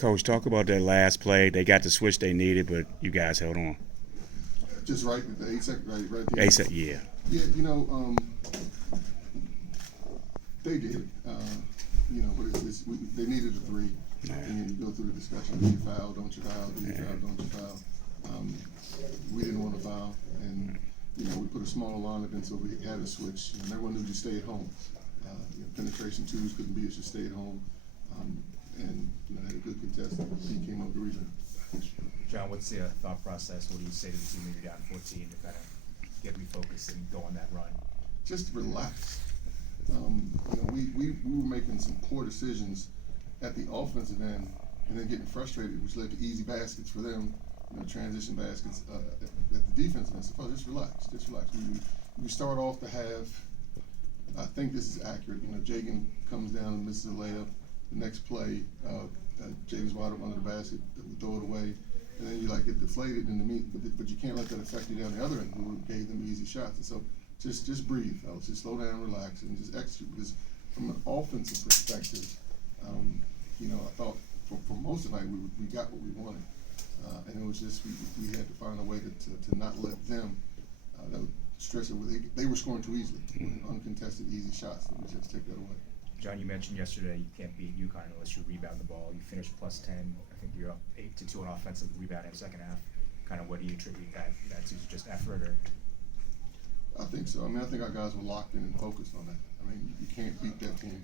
Coach, talk about that last play. They got the switch they needed, but you guys held on. Just right at the 8 second, right there. 8 second, yeah. Yeah, they did. But they needed a three. And then you go through the discussion: do you foul? Don't you foul? Do you foul? Don't you foul? We didn't want to foul, and we put a smaller lineup in, so we had a switch. And everyone knew just stay at home. Penetration twos couldn't be us, just stay at home. And had a good contestant. He came up the rebound. John, what's the thought process? What do you say to the team when you're down 14 to kind of get refocused and go on that run? Just relax. We were making some poor decisions at the offensive end, and then getting frustrated, which led to easy baskets for them. Transition baskets at the defensive end. So just relax. We start off the half. I think this is accurate. Jagan comes down and misses a layup. The next play, Jagan's wide up under the basket. We throw it away, and then you get deflated in the meet. But you can't let that affect you down the other end. Who gave them easy shots? And so just breathe, fellas. Just slow down, relax, and just execute. Because from an offensive perspective, I thought for most of the night we got what we wanted, and it was just we had to find a way to not let them stress it. They were scoring too easily, uncontested easy shots. We just had to take that away. John, you mentioned yesterday you can't beat Uconn unless you rebound the ball. You finished +10. I think you're up 8-2 on offensive rebound in the second half. Kind of what do you attribute that to? Just effort, or? I think so. I think our guys were locked in and focused on that. You can't beat that team.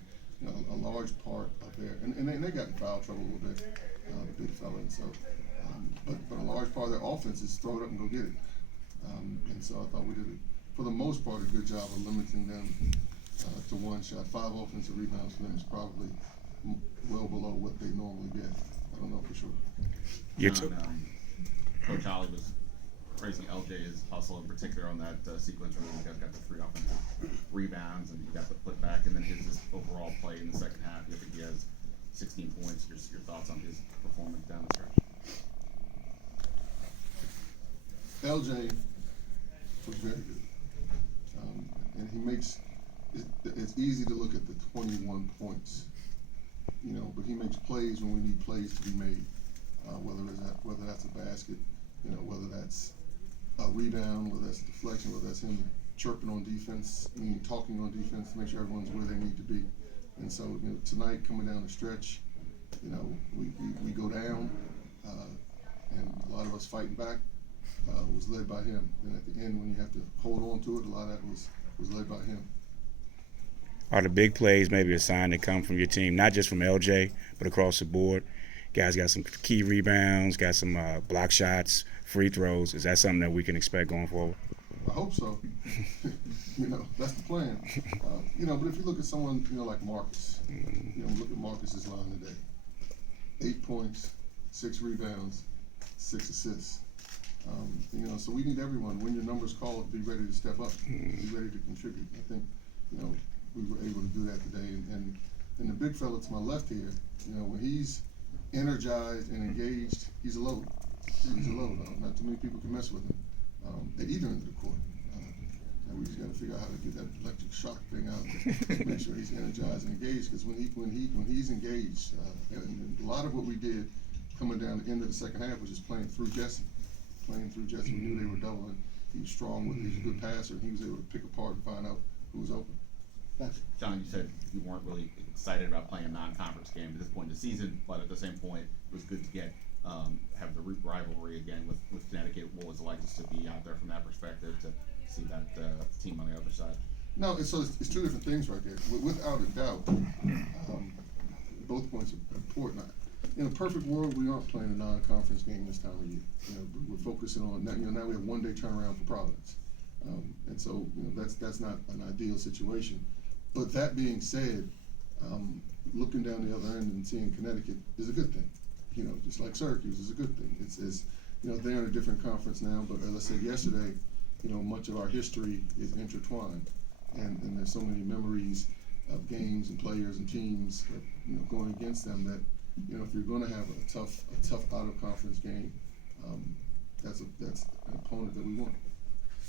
A large part of their and they got in foul trouble a little bit, the big fella, and so but a large part of their offense is throw it up and go get it. And so I thought we did, for the most part, a good job of limiting them to one shot. 5 offensive rebounds for them is probably well below what they normally get. I don't know for sure. Coach Holly was praising LJ's hustle in particular on that sequence where you guys got the 3 offensive rebounds and you got the put back, and then his overall play in the second half. I think he has 16 points. Your thoughts on his performance down the stretch? LJ was very good, and he makes it's easy to look at the 21 points, but he makes plays when we need plays to be made, whether that's a basket, whether that's a rebound, whether that's a deflection, whether that's him chirping on defense, talking on defense to make sure everyone's where they need to be. And so, tonight coming down the stretch, we go down, and a lot of us fighting back was led by him. And at the end, when you have to hold on to it, a lot of that was led by him. Are the big plays maybe a sign that come from your team, not just from LJ, but across the board? Guys got some key rebounds, got some block shots, free throws. Is that something that we can expect going forward? I hope so. That's the plan. But if you look at someone, like Marcus, look at Marcus's line today. 8 points, 6 rebounds, 6 assists. So we need everyone, when your number's called, be ready to step up, be ready to contribute. I think, we were able to do that today. And the big fella to my left here, when he's energized and engaged, he's a load. He's a load. Not too many people can mess with him at either end of the court. And we just got to figure out how to get that electric shock thing out to make sure he's energized and engaged. Because when he's engaged, and a lot of what we did coming down the end of the second half was just playing through Jessie. We knew they were doubling. He was strong he's a good passer, and he was able to pick apart and find out who was open. John, you said you weren't really excited about playing a non-conference game at this point in the season, but at the same point, it was good to get have the rivalry again with Connecticut. What was it like just to be out there from that perspective, to see that team on the other side? No, it's two different things right there. Without a doubt, both points are important. In a perfect world, we aren't playing a non-conference game this time of year. We're focusing on now. Now we have 1 day turnaround for Providence, and so that's not an ideal situation. But that being said, looking down the other end and seeing Connecticut is a good thing. Just like Syracuse is a good thing. It's they're in a different conference now, but as I said yesterday, much of our history is intertwined, and there's so many memories of games and players and teams that, going against them that. If you're going to have a tough out of conference game, that's an opponent that we want.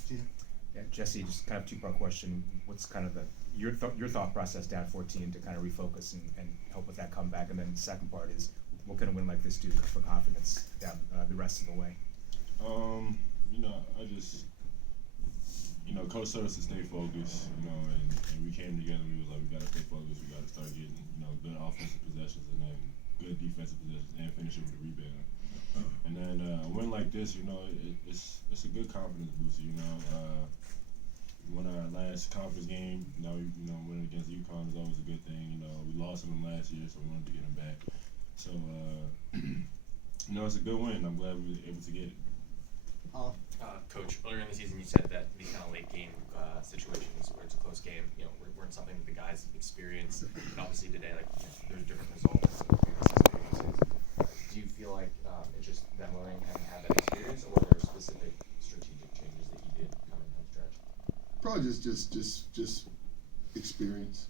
Yeah, Jessie, just kind of 2-part question. What's kind of your thought process down 14 to kind of refocus and help with that comeback? And then the second part is, What can a win like this do for confidence down the rest of the way? I just, Coach told us to stay focused, and we came together and we was like, we got to stay focused. We got to start getting, good offensive possessions and then good defensive possessions and finish it with a rebound. And then a win like this, it's a good confidence booster, We won our last conference game. Winning against Uconn is always a good thing. We lost them last year, so we wanted to get them back. So, it's a good win. I'm glad we were able to get it. Coach, earlier in the season you said that these kind of late game situations where it's a close game, weren't something that the guys have experienced. And obviously today, there's different results and previous experiences. Do you feel like it's just them learning how to have that experience, or were there specific strategic changes that you did coming down the stretch? Probably just experience,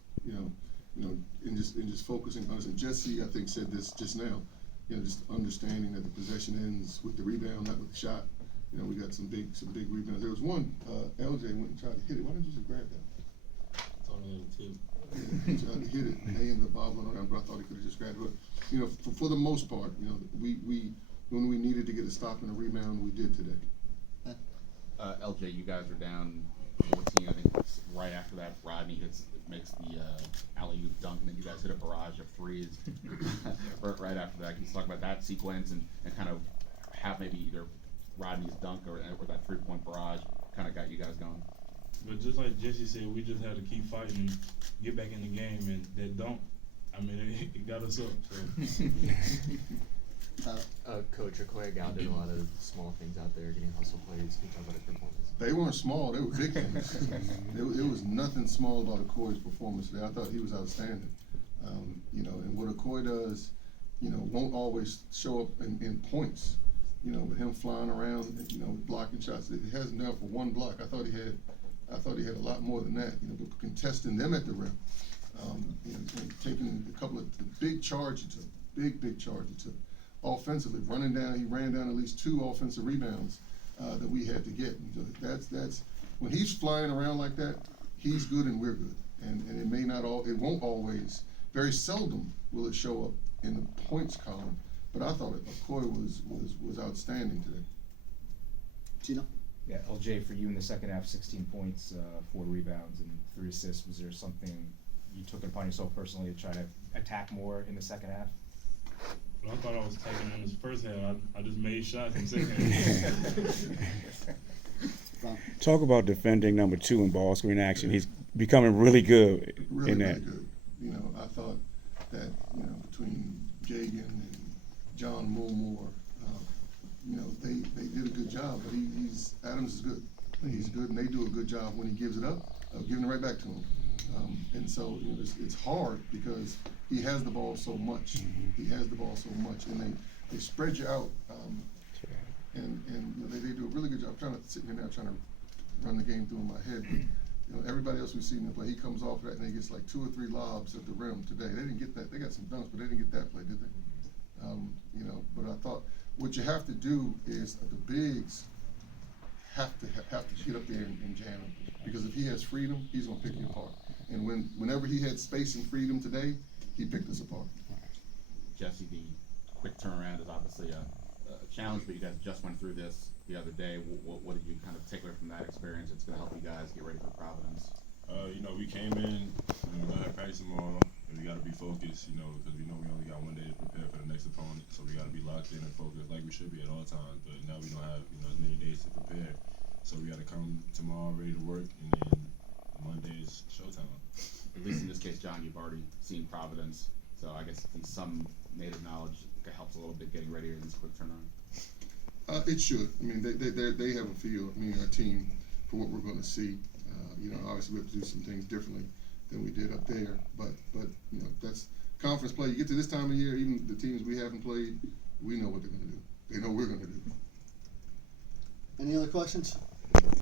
and just focusing on it. Jessie, I think, said this just now. Just understanding that the possession ends with the rebound, not with the shot. We got some big rebounds. There was one, LJ went and tried to hit it. Why don't you just grab that? It's on the other two. He tried to hit it, and they ended up bobbling around, but I thought he could have just grabbed it. But, for the most part, we when we needed to get a stop and a rebound, we did today. LJ, you guys are down 14. I think it's right after that, Rodney makes the alley-oop dunk, and then you guys hit a barrage of threes right after that. Can you talk about that sequence and kind of have maybe either Rodney's dunk or that three-point barrage kind of got you guys going? But just like Jessie said, we just had to keep fighting, get back in the game, and that dunk, it got us up. So. Coach Okoye Gal did a lot of small things out there, getting hustle plays. Can you talk about his performance? They weren't small; they were big things. It was nothing small about Okoye's performance today. I thought he was outstanding. And what Okoye does, won't always show up in points. With him flying around, blocking shots. It hasn't done for one block. I thought he had a lot more than that. But contesting them at the rim, taking a couple of big charge he took, big charge he took. Offensively, he ran down at least 2 offensive rebounds that we had to get. And that's when he's flying around like that, he's good and we're good. And it won't always, very seldom will it show up in the points column. But I thought Okoye was outstanding today. Gino? Yeah, LJ, for you in the second half, 16 points, 4 rebounds, and 3 assists. Was there something you took it upon yourself personally to try to attack more in the second half? Well, I thought I was attacking in this first half. I just made shots in the second half. Talk about defending number 2 in ball screen action. He's becoming really good in that. Really good. I thought that, between Jagan and John Moore, they did a good job, but Adams is good. He's good, and they do a good job when he gives it up, of giving it right back to him. And so, it's hard because he has the ball so much. And they spread you out. And they do a really good job. I'm sitting here now trying to run the game through in my head. But, everybody else we've seen him play, he comes off that and he gets like 2 or 3 lobs at the rim today. They didn't get that. They got some dunks, but they didn't get that play, did they? But I thought what you have to do is the bigs have to get up there and jam him, because if he has freedom, he's gonna pick you apart. And whenever he had space and freedom today, he picked us apart. Jessie, the quick turnaround is obviously a challenge, but you guys just went through this the other day. What did you kind of take away from that experience? It's going to help you guys get ready for Providence. We came in, we're going to have practice tomorrow, and we got to be focused, because we know we only got one day to prepare for the next opponent, so we got to be locked in and focused like we should be at all times. But now we don't have, as many days to prepare, so we got to come tomorrow ready to work, and then Monday is showtime. At least in this case, John, you've already seen Providence, so I guess in some native knowledge, it helps a little bit getting ready in this quick turnaround. It should. They have a feel. Our team, for what we're going to see. Obviously we have to do some things differently than we did up there. But that's conference play. You get to this time of year, even the teams we haven't played, we know what they're going to do. They know we're going to do. Any other questions?